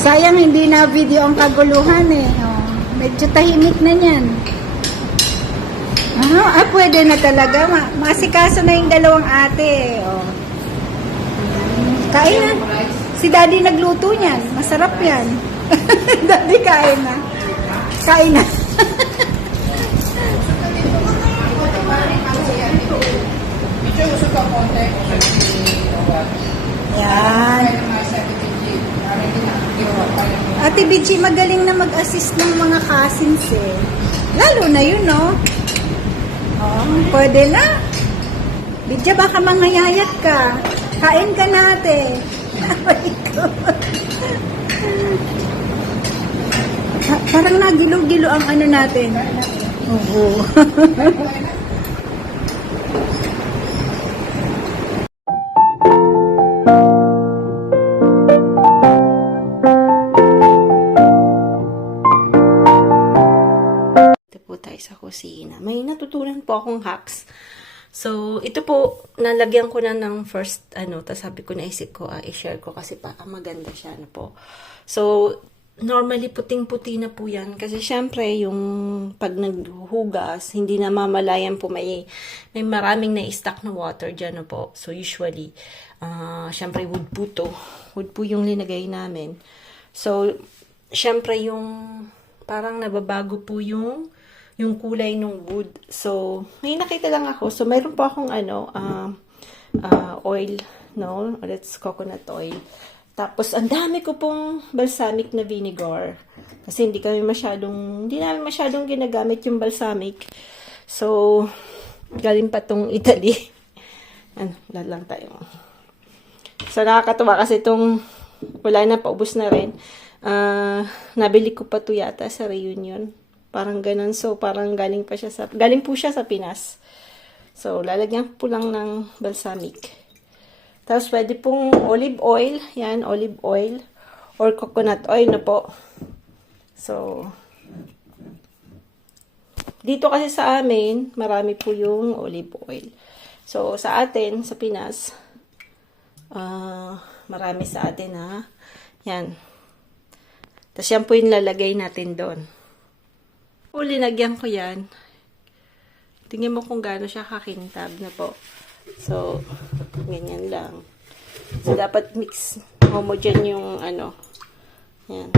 Sayang hindi na video ang kaguluhan eh. Oh, medyo tahimik na yan. Pwede na talaga. Masikaso na yung dalawang ate. Oh. Kain na. Si Daddy nagluto niyan. Masarap yan. Daddy kain na. Kain na. Yan. Ate Bichi magaling na mag-assist ng mga cousins eh. Lalo na yun, no? Oh, pwede na. Bidya, baka mangayayat ka. Kain ka natin. Parang nagilo-gilo ang ano natin. Oo. Sa kusina. May natutunan po akong hacks. So, ito po, nalagyan ko na ng first, tapos sabi ko, naisip ko, i-share ko kasi maganda siya, po. So, normally, puting-puti na po yan. Kasi, syempre, yung pag naghugas, hindi na mamalayan po, may maraming na-stack na water dyan, po. So, usually, syempre, wood po to. Wood po yung linagay namin. So, syempre, yung parang nababago po yung kulay ng wood. So, may nakita lang ako. So, mayroon po akong oil, no? That's coconut oil. Tapos, ang dami ko pong balsamic na vinegar. Kasi hindi namin masyadong ginagamit yung balsamic. So, galing pa tong Italy. Wala lang tayo. So, nakakatuwa kasi wala na, paubos na rin. Nabili ko pa to yata sa Reunion. Parang ganun. So, parang galing po siya sa Pinas. So, lalagyan po lang ng balsamic. Tapos, pwede pong olive oil. Yan, olive oil. Or coconut oil na po. So, dito kasi sa amin, marami po yung olive oil. So, sa atin, sa Pinas, marami sa atin ha. Yan. Tapos, yan po yung lalagay natin doon. Linagyan ko yan. Tingnan mo kung gaano siya kakintab na po. So, ganyan lang. So, dapat mix homogen yung Yan.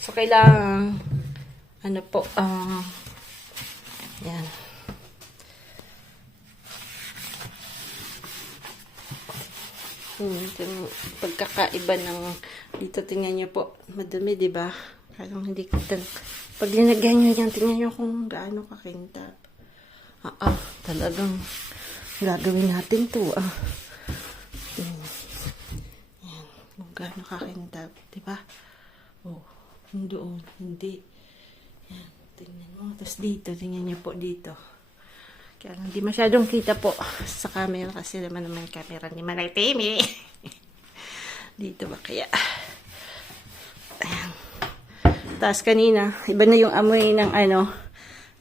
So, kailangan yan. Yung pagkakaiba ng dito, tingnan nyo po, madumi, diba? Parang hindi kita, pag linagyan nyo yan, tingnan nyo kung gaano kakintab. Talagang gagawin natin to, yan, kung gaano kakintab, diba? Doon, hindi. Yan, tingnan mo, tapos dito, tingnan nyo po dito. Kaya lang, hindi masyadong kita po sa camera kasi naman camera ni Manay Temi. Dito ba kaya? Ayan. Tapos kanina, iba na yung amoy ng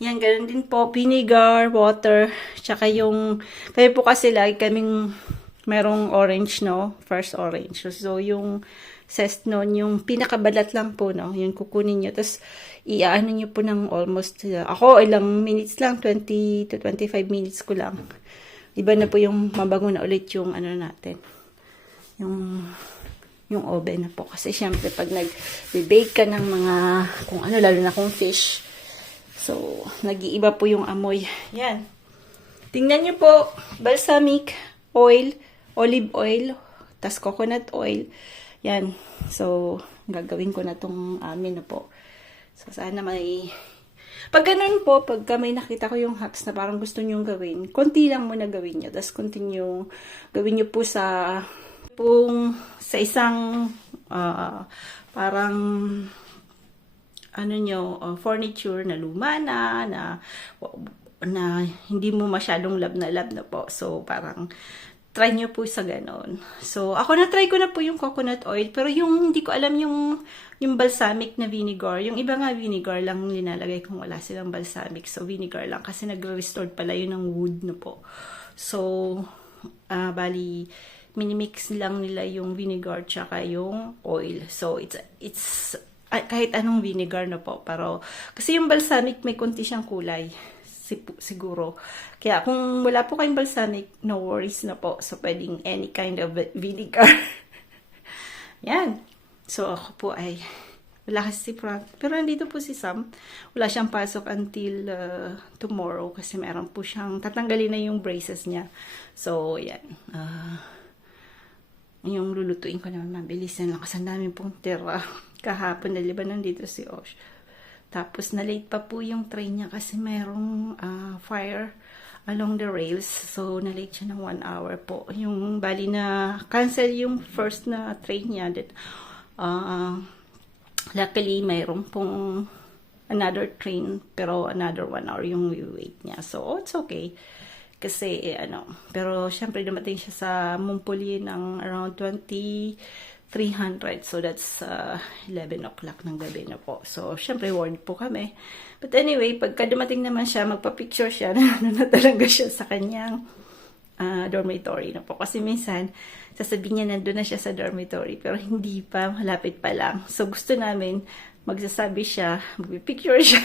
Yan, ganun din po. Vinegar, water, tsaka kayo po kasi kaming merong orange, no? First orange. So, yung zest nun, yung pinakabalat lang po, no? Yung kukunin nyo. Tapos, iaano nyo po ng almost, ako ilang minutes lang, 20 to 25 minutes ko lang. Iba na po yung mabango na ulit yung natin. Yung oven na po. Kasi syempre, pag nag-bake ka ng mga, kung lalo na kung fish. So, nag-iiba po yung amoy. Yan. Tingnan nyo po, balsamic oil, olive oil, tas coconut oil. Yan. So, gagawin ko na tong amin na po. So, sana pag ganun po, pagka may nakita ko yung hacks na parang gusto nyong gawin, konti lang muna gawin nyo. Tapos, continue, gawin nyo po sa isang, parang, furniture na luma na hindi mo masyadong lab na po. So, parang, try nyo po sa ganon. So, ako na-try ko na po yung coconut oil, pero hindi ko alam yung balsamic na vinegar. Yung iba nga vinegar lang nilalagay kung wala silang balsamic. So, vinegar lang kasi nagre-restore pala yun ng wood na po. So, bali, minimix lang nila yung vinegar tsaka yung oil. So, it's kahit anong vinegar na po. Pero, kasi yung balsamic may konti siyang kulay. Siguro. Kaya, kung wala po kayong balsamic, no worries na po. So, pwedeng any kind of vinegar. Yan. So, ako po ay wala kasi si Frank. Pero nandito po si Sam. Wala siyang pasok until tomorrow kasi meron po siyang tatanggalin na yung braces niya. So, yan. Yung lulutuin ko naman mabilisan lang kasi ang dami pong tira. Kahapon na liba nandito si Osh. Tapos na-late pa po yung train niya kasi merong fire along the rails. So, na-late siya ng 1 hour po. Yung bali na cancel yung first na train niya. That, luckily, mayroon pong another train, pero another 1 hour yung wait niya. So, it's okay. Kasi, pero syempre dumating siya sa Montpellier ng around 2300. So, that's 11 o'clock ng gabi na po. So, syempre, warned po kami. But anyway, pagka dumating naman siya, magpa-picture siya na talaga siya sa kanyang dormitory na po. Kasi minsan, sasabihin niya nandun na siya sa dormitory, pero hindi pa, malapit pa lang. So, gusto namin, magsasabi siya, magpipicture siya.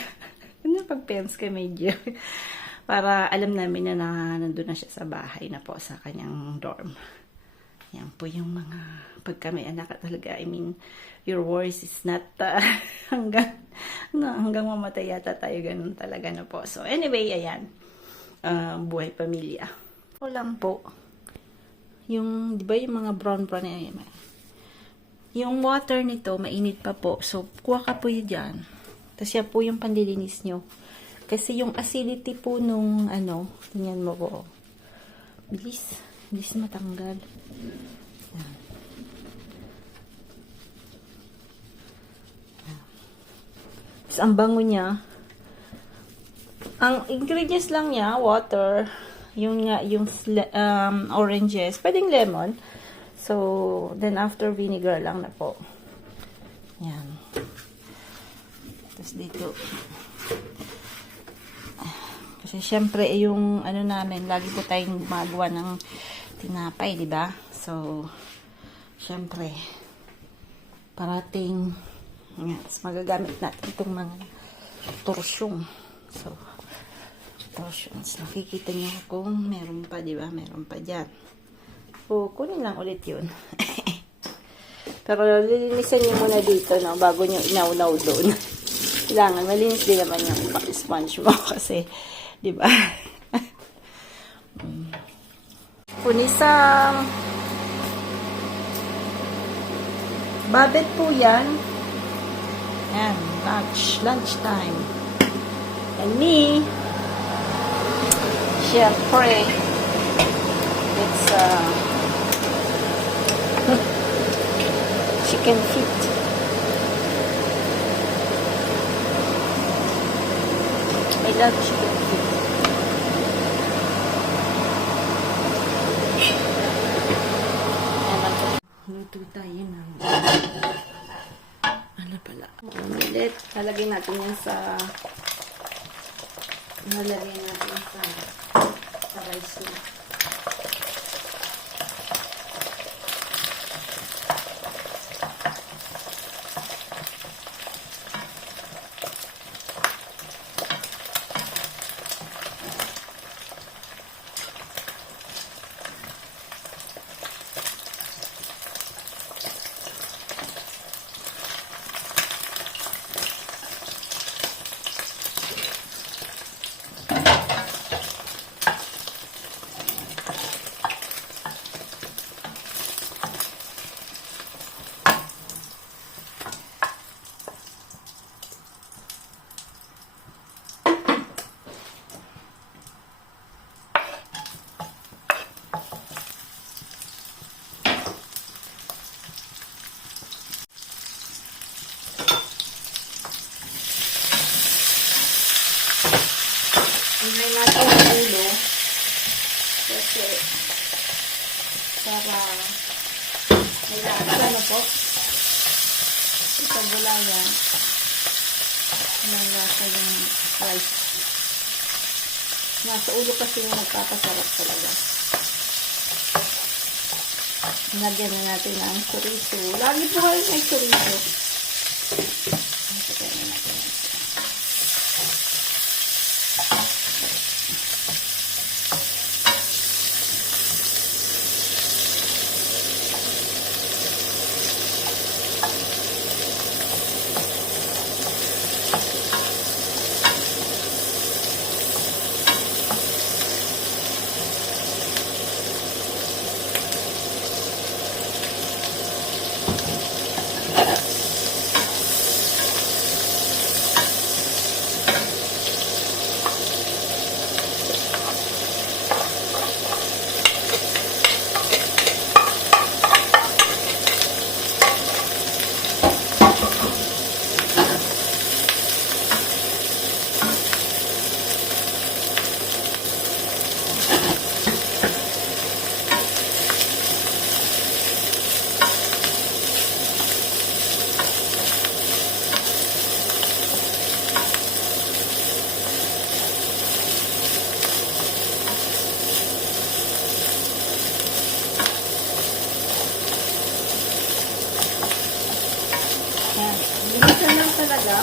Pag-pens ka medyo. Para alam namin na nandun na siya sa bahay na po, sa kanyang dorm. Yan po yung mga, pagka may anak ka talaga, I mean, your worries is not hanggang mamatay yata tayo, ganun talaga na po. So, anyway, ayan. Buhay pamilya. O lang po. Yung, di ba yung mga brown na yung water nito, mainit pa po. So, kuha ka po yun dyan. Tapos yan po yung pandilinis nyo. Kasi yung acidity po nung, tingnan mo po. Bilis matanggal. Yan. Tapos, ang bango niya, ang ingredients lang niya, water, yung oranges, pwedeng lemon. So, then after vinegar lang na po. Yan. Tapos dito. Kasi syempre, yung namin, lagi po tayong gumagawa ng tinapay, di ba? So, syempre, parating, magagamit natin itong mga torsyong. So, torsions. Nakikita niyo kung meron pa, di ba? Meron pa dyan. So, kunin lang ulit yun. Pero, lilinisan niyo muna dito, no? Bago niyo inaunaw doon. Kailangan, malinis din naman yung sponge mo kasi, di ba? Punisang babet po yan. Yan, lunch time. And me, syempre, it's chicken feet. I love chicken feet. Luto tayo ng pala. Ulit. Lalagyan natin yan sa rice na. Ilagay natin ang ulo kasi para may lasa na po. Ito wala yan. May lasa yung rice. Nasa ulo kasi yung nagpapasarap talaga. Lagyan na natin ng chorizo. Lagi po kayo may chorizo. Lagyan na natin ng yan. Bilisan lang talaga.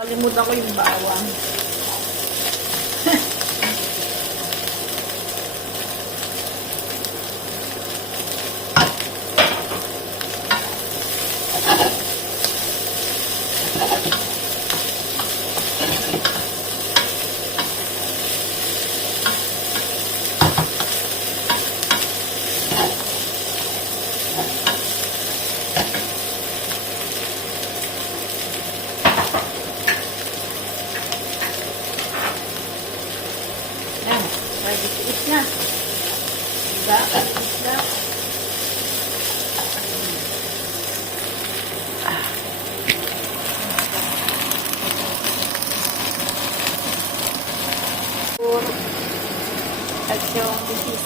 Kalimutan ko yung bawang. Yan. Ready to eat na. Diba? Ready to eat na. At yung bikis.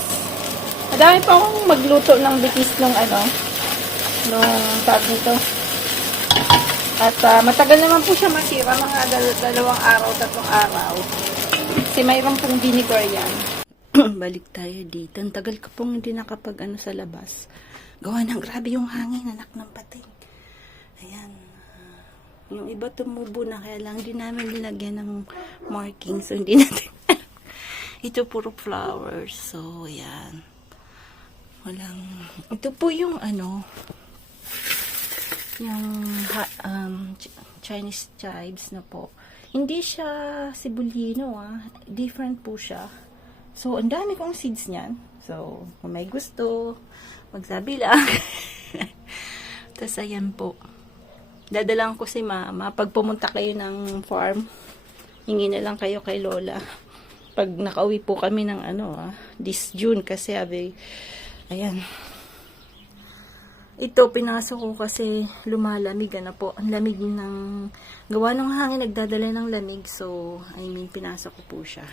Madami pa akong magluto ng bikis nung nung tag nito. At matagal naman po siya masira, mga dalawang araw, 3 araw. Kasi mayroon pong vinegar yan. Balik tayo dito. Ang tagal ko pong hindi nakapag sa labas. Gawa ng grabe yung hangin, anak ng pating. Ayan. Yung iba tumubo na, kaya lang hindi namin nilagyan ng marking. So, hindi natin ito puro flowers. So, ayan. Walang, ito po yung yung Chinese chives na po. Hindi siya sibulino, different po siya. So, ang dami kong seeds niyan. So, kung may gusto, magsabi lang. Tapos, ayan po. Dadalang ko si mama. Pag pumunta kayo ng farm, hingi na lang kayo kay Lola. Pag nakauwi po kami ng this June kasi ayan. Ito, pinasok ko kasi lumalamig po. Ang lamig ng gawa ng hangin, nagdadala ng lamig. So, pinasok ko po siya.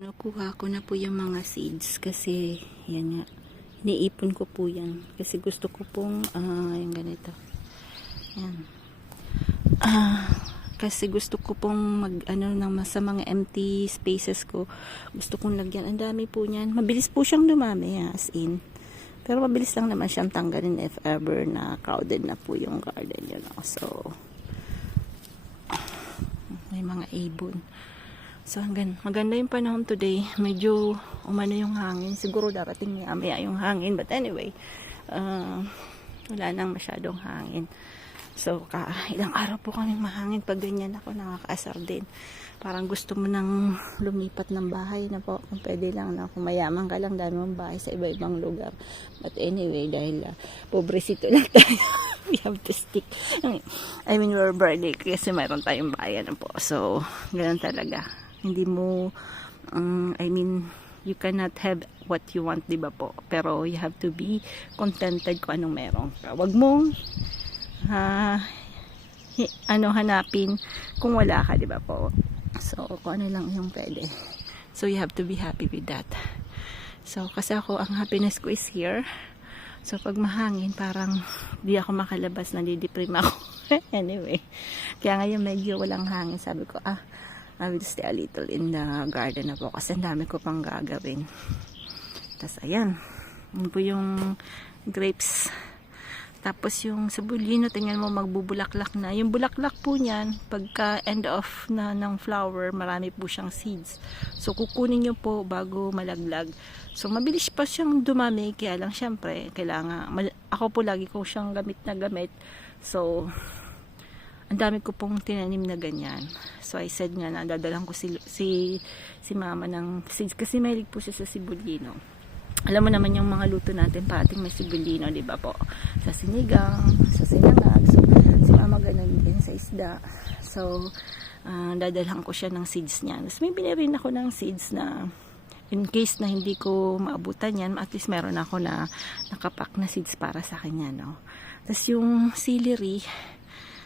Nakuha ko na po yung mga seeds kasi, yan nga, iniipon ko po yan. Kasi gusto ko pong, yung ganito. Yan. Kasi gusto ko pong sa mga empty spaces ko. Gusto kong lagyan. Ang dami po niyan. Mabilis po siyang dumami, as in. Pero mabilis lang naman siyang tanggalin if ever na crowded na po yung garden, So, may mga ibon. So, maganda yung panahon today. Medyo umano yung hangin. Siguro darating maya yung hangin. But anyway, wala nang masyadong hangin. So, ilang araw po kami mahangin. Pag ganyan ako, nakakaasar din. Parang gusto mo nang lumipat ng bahay na po. Kung pwede lang na, kung mayaman ka lang, dami mong bahay sa iba-ibang lugar. But anyway, dahil pobresito lang tayo, we have to stick. We're birthday kasi mayroon tayong bayan na po. So, ganun talaga. Hindi mo, you cannot have what you want, diba po? Pero you have to be contented kung anong meron. Huwag mong hanapin kung wala ka, diba po? So, kung ano lang yung pwede. So, you have to be happy with that. So, kasi ako, ang happiness ko is here. So, pag mahangin, parang di ako makalabas, nadideprime ako. Anyway, kaya ngayon medyo walang hangin. Sabi ko, I will stay a little in the garden na po kasi ang dami ko pang gagawin. Tapos ayan, yun po yung grapes. Tapos yung sabulino, tingnan mo magbubulaklak na. Yung bulaklak po niyan, pagka end of na ng flower, marami po siyang seeds. So kukunin nyo po bago malaglag. So mabilis pa siyang dumami, kaya lang syempre, kailangan, ako po lagi ko siyang gamit na gamit. So, ang dami ko pong tinanim na ganyan. So I said nga na, dadalang ko si mama ng seeds kasi mahilig po siya sa sibulino. Alam mo naman yung mga luto natin, pating may sibulino, di ba po? Sa sinigang, sa sinangag. So, si mama ganun din sa isda. So, dadalhan ko siya ng seeds niya. Tapos may binirin ako ng seeds na in case na hindi ko maabutan yan, at least meron ako na nakapack na seeds para sa kanya, no? Tapos yung celery,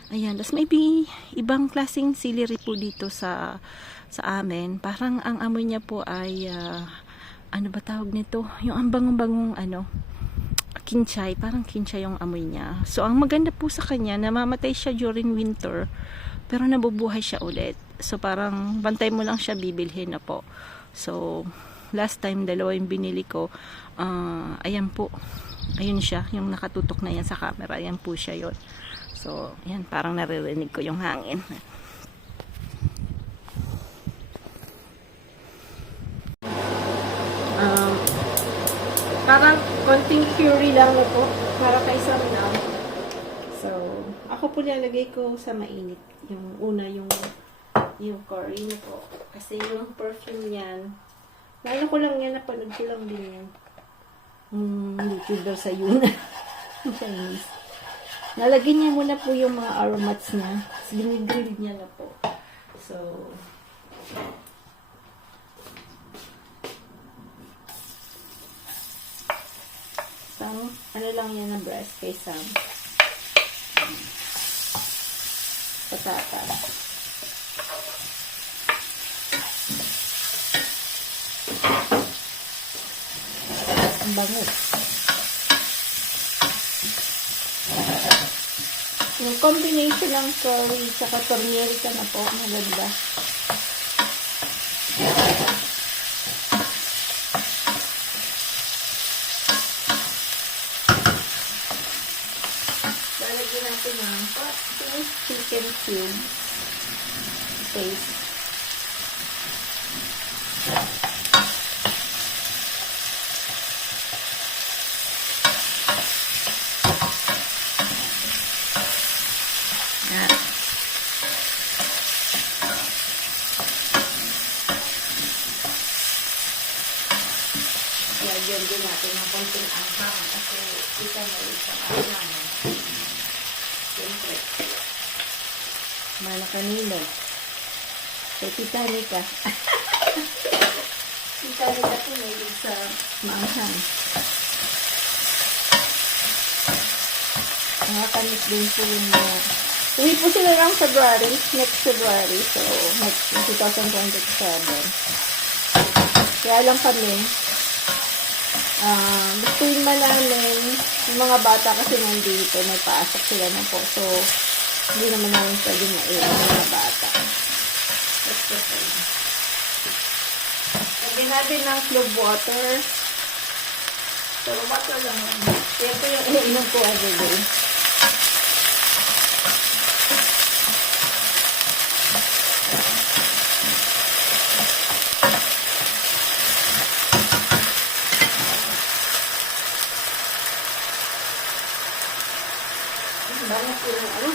ayan. Tapos may ibang klaseng celery po dito sa amin. Parang ang amoy niya po ay ano ba tawag nito? Yung ang bangong-bangong kinchay, parang kinchay yung amoy niya. So, ang maganda po sa kanya, namamatay siya during winter, pero nabubuhay siya ulit. So, parang bantay mo lang siya, bibilhin na po. So, last time, dalawa yung binili ko. Ayan po. Ayun siya, yung nakatutok na yan sa camera. Ayan po siya yun. So, ayan, parang naririnig ko yung hangin. Parang konting curry lang na po para kay Samnam. So, ako po lalagay ko sa mainit. Yung una, yung curry na po. Kasi yung perfume niyan, lalo ko lang yan, napanood ko lang din yan. YouTuber sa Yuna. Chinese. Nalagyan niya muna po yung mga aromats niya. Sinigrill niya na po. So, ano lang yan na breast kay Sam. Patatas. Ang bango. Yung combination ng curry tsaka turmeric na po, maganda. Lalagyan natin ng chicken cube paste. Yan. Lagyan din natin ng konting anghang kasi isa na isang anghang. Siyempre. Mana kanino. Kay Titanica. Titanica po may sa maanghang. Nakakanis din po yung uwi po sila ng February, next February. So, next 2027. Kaya lang kami, gusto yun man namin, yung mga bata kasi nandito, may paasok sila na po. So, hindi naman namin pwede maiwan yung mga bata. Let's go. Lagyan natin ng clove water. So, water lang yan. Yan po yung iniinom ko everyday. Banyak po yung ano.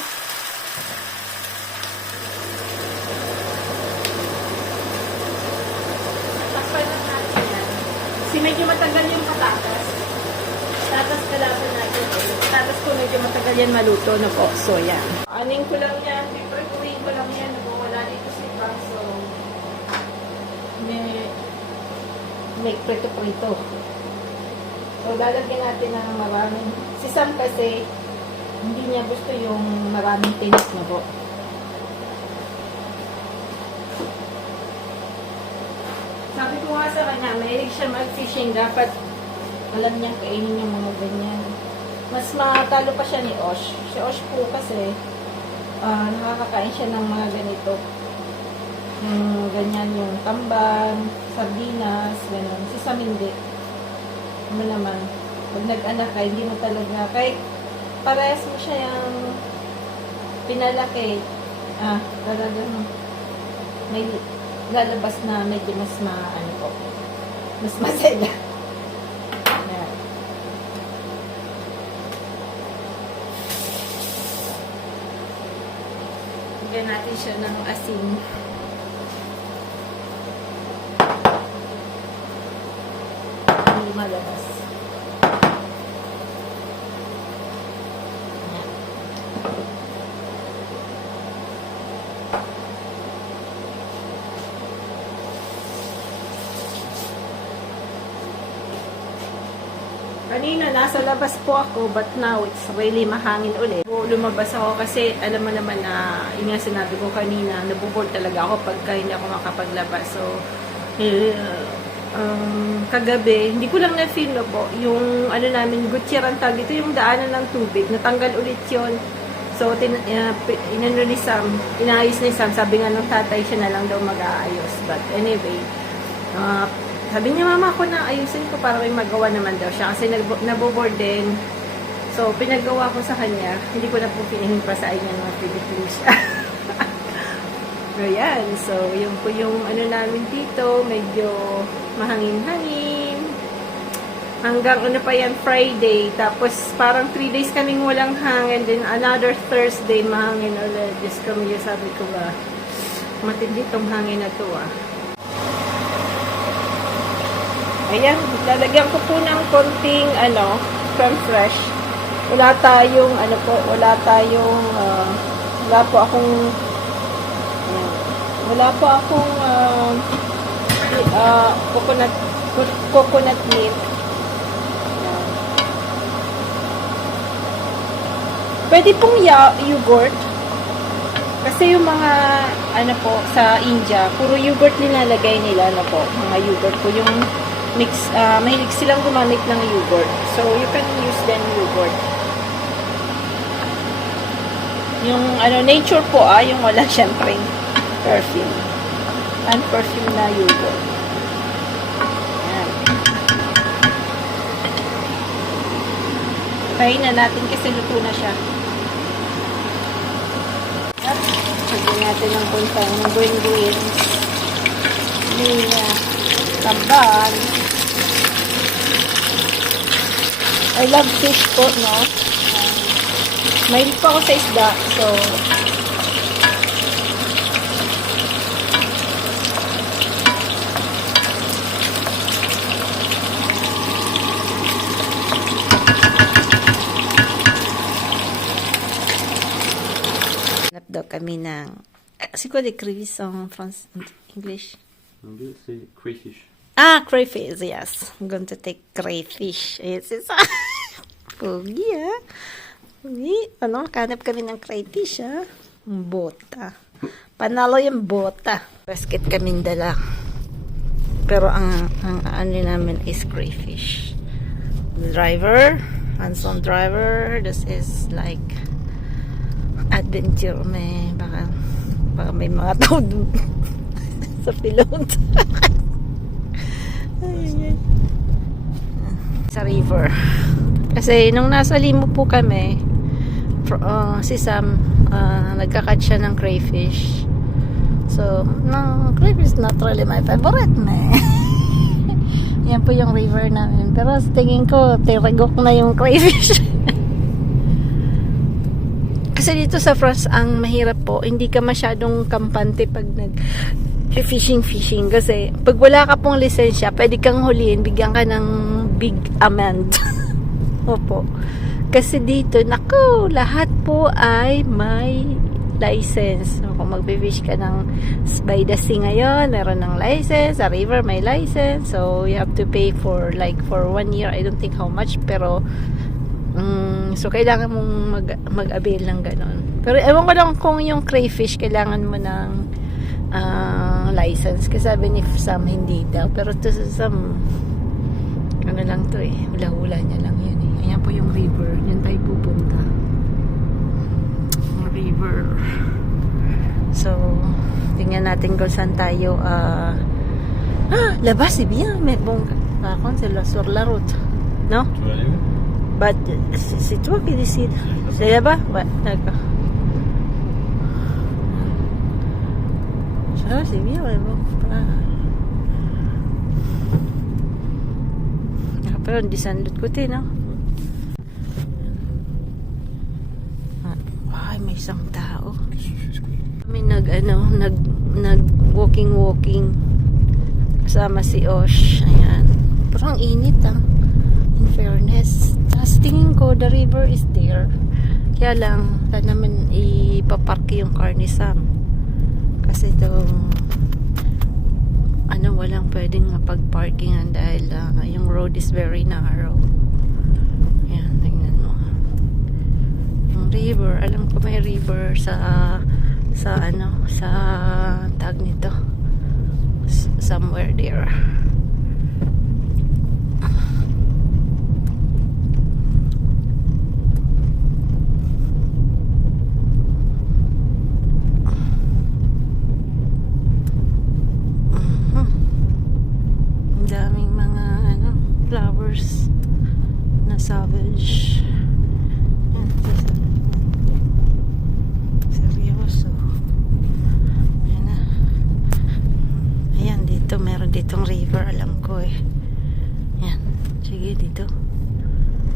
Takpan lang natin yan. Kasi medyo matagal yung patatas. Patatas kalaban natin. Patatas ko medyo matagal yan maluto na po. So yan. Aning ko lang yan. Piprepurin ko lang yan. Wala dito si Pang. So may prito-prito. So lalagyan natin ng maraming. Si Sam kasi hindi niya gusto yung maraming tinis na po. Sabi ko nga sa kanya, mahilig siya mag-fishing. Dapat alam niyang kainin yung mga ganyan. Mas matalo pa siya ni Osh. Si Osh po kasi nakakakain siya ng mga ganito. Ganyan yung tamban, sardinas, gano'n. Si Sam hindi. Ano naman, pag nag-anak ka, hindi mo talaga, kahit parehas mo siya yung pinalaki, talagang may lalabas na medyo mas mas masaya. Yan. Bigyan natin siya ng asin. Hindi malabas. Yan. Kanina, nasa labas po ako, but now it's really mahangin ulit. Lumabas ako kasi alam mo naman na, yun nga sinabi ko kanina, nabuboard talaga ako pagka hindi ako makapaglabas. So, kagabi, hindi ko lang na-feel po, yung ano namin, Gutierrez tag, ito yung daanan ng tubig, natanggal ulit yun. So, inano ni Sam, inaayos ni Sam, sabi nga ng tatay siya na lang daw mag-aayos. But anyway, sabi niya, mama, ako na ayusin ko para may magawa naman daw siya. Kasi naboboard din. So, pinagawa ko sa kanya. Hindi ko na po pinihin pa sa inyo ng Philippines siya. So, yan. So, yun po yung ano namin dito. Medyo mahangin-hangin. Hanggang ano pa yan, Friday. Tapos, parang 3 days kaming walang hangin. Then, another Thursday, mahangin ulit. Diyos kami, sabi ko ba, matindi tong hangin na to Ayan, lalagyan ko po ng konting, creme fresh. Wala tayong, wala po akong, coconut milk. Ayan. Pwede pong yogurt. Kasi yung mga, sa India, puro yogurt nilalagay nila, mga yogurt po yung mix, mahilig silang gumamit ng yogurt. So, you can use then yogurt. Yung, nature po, yung wala syempre perfume. Unperfume na yogurt. Ayan. Tayin na natin kasi luto na siya. At, lagyan natin ng kuntang ingredients. Tamban. I love fish po, no? Mahilig pa ako sa isda, so hanap daw kami ng c'est quoi des crevisses en France, English? C'est crayfish. Crayfish, yes. I'm going to take crayfish. Yes, it's Pogi, Pogi. Kanap kami ng crayfish, Bota. Panalo yung bota. Basket kami dala. Pero ang namin is crayfish. Driver, hands-on driver. This is like adventure. Baka may mga tao dun sa pilot. Sa river. Kasi nung nasa Limo po kami, si Sam, nagka-catch siya ng crayfish. So, crayfish not really my favorite, Yan po yung river namin. Pero tingin ko, tiragok na yung crayfish. Kasi dito sa France, ang mahirap po, hindi ka masyadong kampante pag fishing kasi pag wala ka pong lisensya, pwede kang huliin, bigyan ka ng big amount. Opo. Kasi dito, lahat po ay may license. So, kung magbe-fish ka ng by the sea ngayon, meron ng license, sa river may license. So, you have to pay for 1 year. I don't think how much, pero so, kailangan mong mag-avail ng ganon. Pero ewan ko lang kung yung crayfish, kailangan mo ng license. Kasi sabi ni Sam, hindi daw. Pero to Sam, lang to hula-hula niya lang yan Ayan po yung river. Yan tayo pupunta. River. So, Tingnan natin kung saan tayo. Là-bas, c'est bien, mais bon, par contre, c'est là, sur la route. Non? Tu veux aller où? Bah, c'est toi qui décides. C'est là-bas? Ouais, d'accord. Ça, c'est bien, mais bon. Après, on descend de l'autre côté, non? Ay, may isang tao. Qu'est-ce que tu fais ce coup? Kami nag walking kasama si Osh. Ayan. Pero ang init in fairness. Tapos tingin ko the river is there. Kaya lang naman ipapark yung car ni Sam. Kasi itong walang pwedeng mapag-parkingan dahil yung road is very narrow. Ayan, tingnan mo. Yung river, alam ko may river sa tag nito. Somewhere there. Ang daming mga flowers na savage. Yan, seryoso. Ayan na. Ayan, dito meron ditong river, alam ko eh. Yan, sige dito.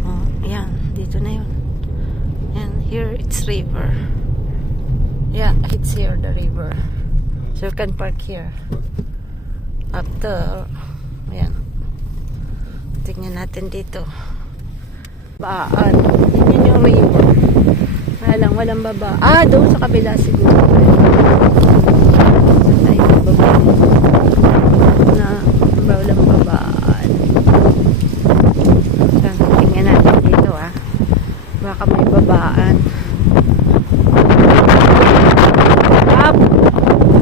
Oh, ayan, dito na yun. Yan, here it's river. Yeah, it's here the river. So you can park here. After, ayan. Tingnan natin dito. Baan. Yan yung river. Walang baba. Doon sa kabila siguro. Saan tayo baba? Walang babaan. Tingnan natin dito baka may babaan.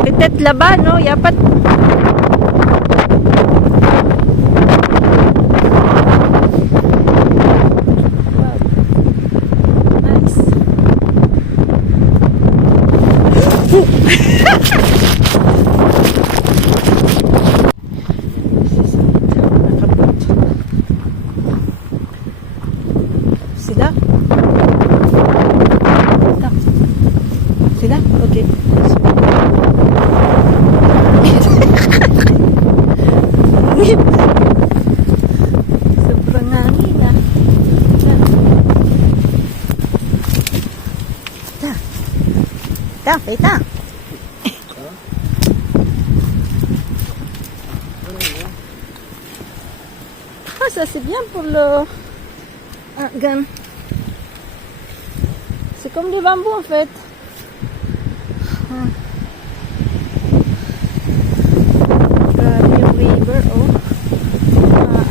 Pitet laban, no? Yapat. Nice. Sila? Sila? Okay. Sobrang hangin Peta. Ça c'est bien pour le gun. C'est comme du bambou en fait. Yung river,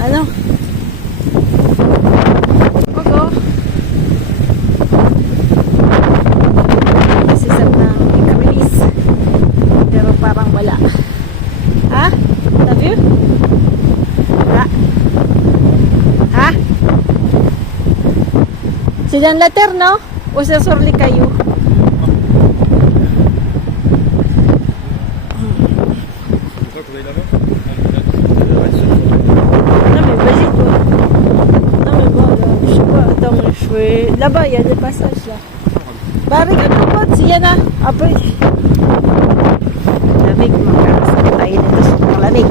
ano? Ogo. Sisap ng increase. Pero parang wala. Ha? Love you? Ha? C'est dans la terre, non? Ou c'est sur les cailloux? Là-bas, il y a des passages là. Barik, ano po? Siya na. Apoy. Lamig. Makakasakit tayo dito sa lamig.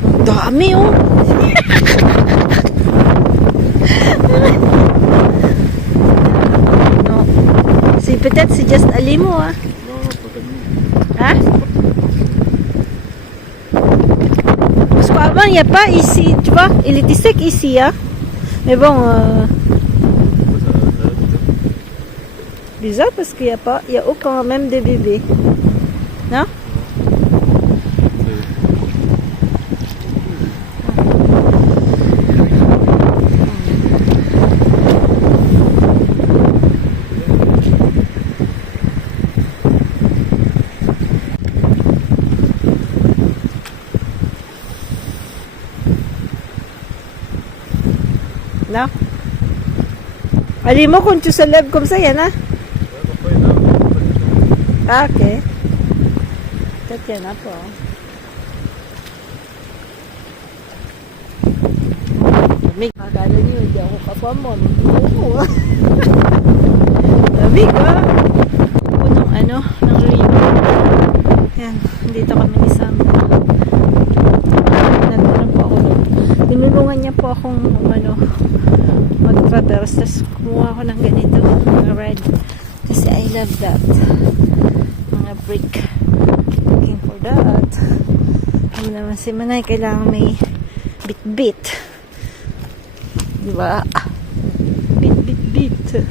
Ang dami oh. No. Peut-être c'est just a limo Non, pas comme nous. Hein? Avant il n'y a pas ici, tu vois, il était sec ici, mais bon, bizarre parce qu'il n'y a aucun même des bébés, non? No? Ali mo kung sa lab kung saya na. Okay. Tatya na po. Lamig. Akala niyo, hindi ako kapamon. Oo. Lamig, ah. Punong ng rio. Yan, dito kami ni Sam. Nagtanong po ako doon. Tinulungan niya po akong, mag-traverse. Tapos kumuha ako ng ganito, mga red. Kasi I love that. Mga brick. Looking for that. Ano naman si Manay, kailangan may bit-bit. Diba? Bit-bit-bit.